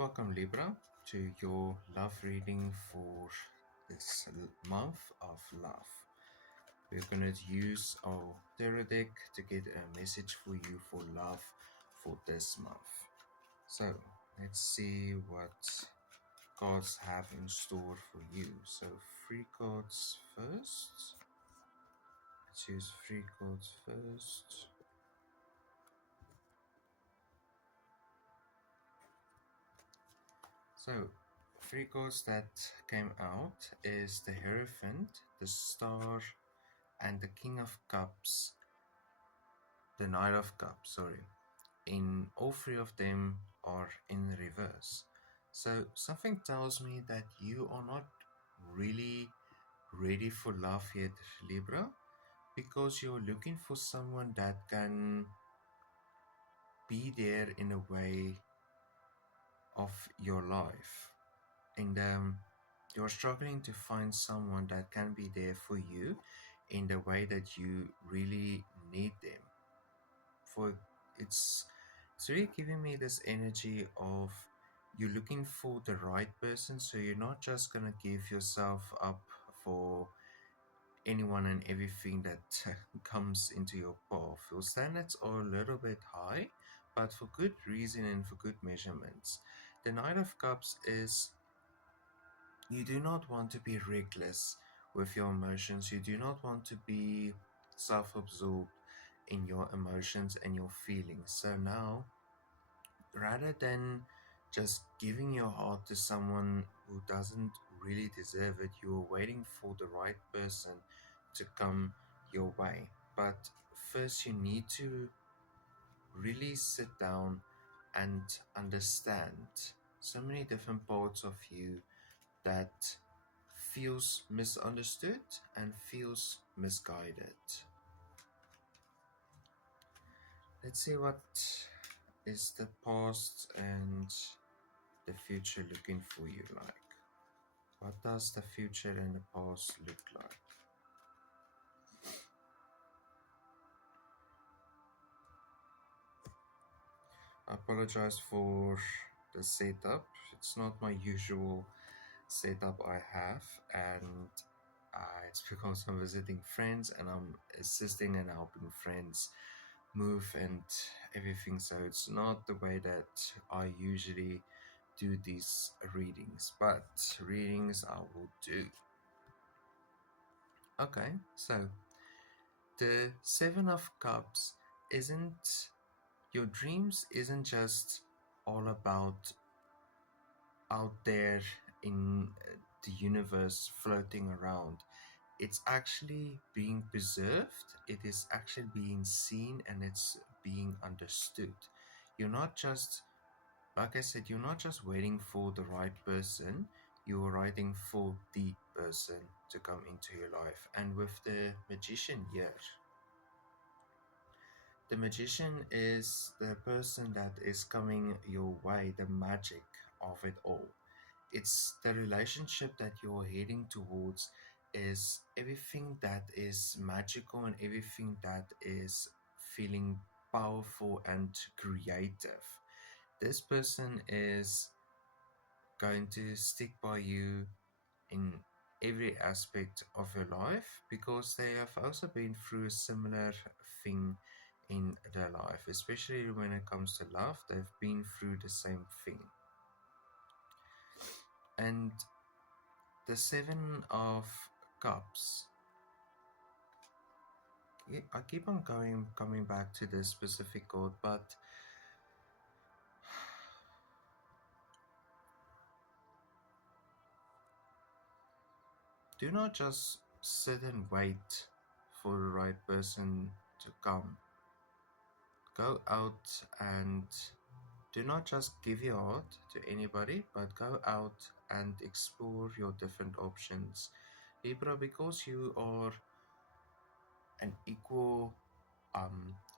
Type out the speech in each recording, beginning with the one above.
Welcome, Libra, to your love reading for this month of love. We're going to use our tarot deck to get a message for you for love for this month. So, let's see what cards have in store for you. So, three cards first. Let's use three cards first. So, three cards that came out is the Hierophant, the Star, and the King of Cups, the Knight of Cups, sorry. In all three of them are in reverse. So something tells me that you are not really ready for love yet, Libra, because you're looking for someone that can be there in a way of your life. And you're struggling to find someone that can be there for you in the way that you really need them. For it's really giving me this energy of you're looking for the right person, so you're not just gonna give yourself up for anyone and everything that comes into your path. Your standards are a little bit high, but for good reason and for good measurements. The Knight of Cups is you do not want to be reckless with your emotions. You do not want to be self-absorbed in your emotions and your feelings. So now, rather than just giving your heart to someone who doesn't really deserve it, you're waiting for the right person to come your way. But first, you need to really sit down and understand so many different parts of you that feels misunderstood and feels misguided. Let's see what is the past and the future looking for you like. What does the future and the past look like? I apologize for the setup. It's not my usual setup I have, and it's because I'm visiting friends and I'm assisting and helping friends move and everything, so it's not the way that I usually do these readings, but readings I will do. Okay, so the Seven of Cups isn't your dreams isn't just all about out there in the universe floating around. It's actually being preserved, it is actually being seen, and it's being understood. You're not just, like I said, you're not just waiting for the right person, you're waiting for the person to come into your life. And with the Magician here, the Magician is the person that is coming your way, the magic of it all. It's the relationship that you're heading towards, is everything that is magical and everything that is feeling powerful and creative. This person is going to stick by you in every aspect of your life because they have also been through a similar thing in their life, especially when it comes to love. They've been through the same thing. And the Seven of Cups, I keep on coming back to this specific card, but do not just sit and wait for the right person to come. Go out and do not just give your heart to anybody, but go out and explore your different options. Libra, because you are an equal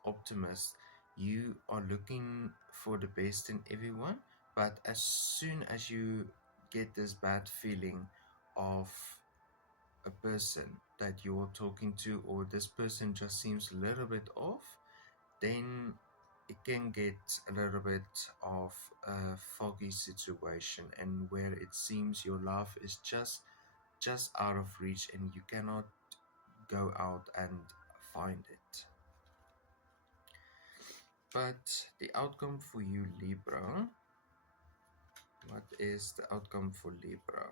optimist, you are looking for the best in everyone, but as soon as you get this bad feeling of a person that you're talking to, or this person just seems a little bit off, then it can get a little bit of a foggy situation, and where it seems your love is just out of reach and you cannot go out and find it. But the outcome for you, Libra, what is the outcome for Libra?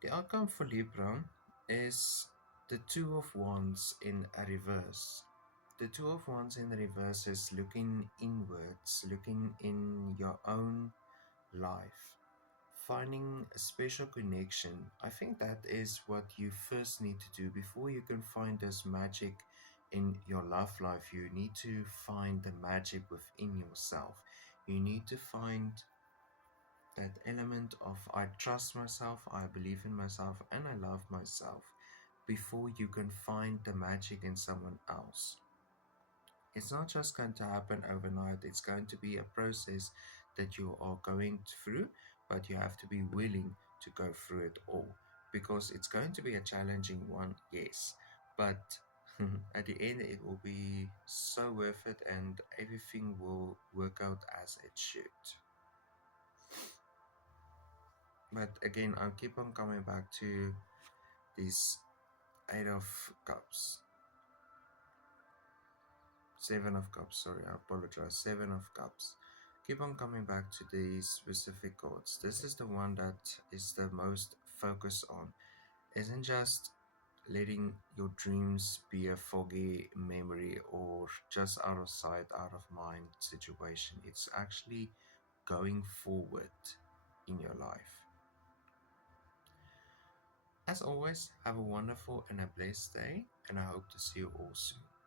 The outcome for Libra is the Two of Wands in a reverse. The Two of Wands in the reverse is looking inwards, looking in your own life, finding a special connection. I think that is what you first need to do before you can find this magic in your love life. You need to find the magic within yourself. You need to find that element of I trust myself, I believe in myself, and I love myself before you can find the magic in someone else. It's not just going to happen overnight, it's going to be a process that you are going through, but you have to be willing to go through it all because it's going to be a challenging one, yes, but at the end it will be so worth it and everything will work out as it should. But again, I'll keep on coming back to this Eight of Cups. Seven of Cups, sorry, I apologize. Seven of Cups. Keep on coming back to these specific cards. This is the one that is the most focused on. Isn't just letting your dreams be a foggy memory or just out of sight, out of mind situation. It's actually going forward in your life. As always, have a wonderful and a blessed day, and I hope to see you all soon.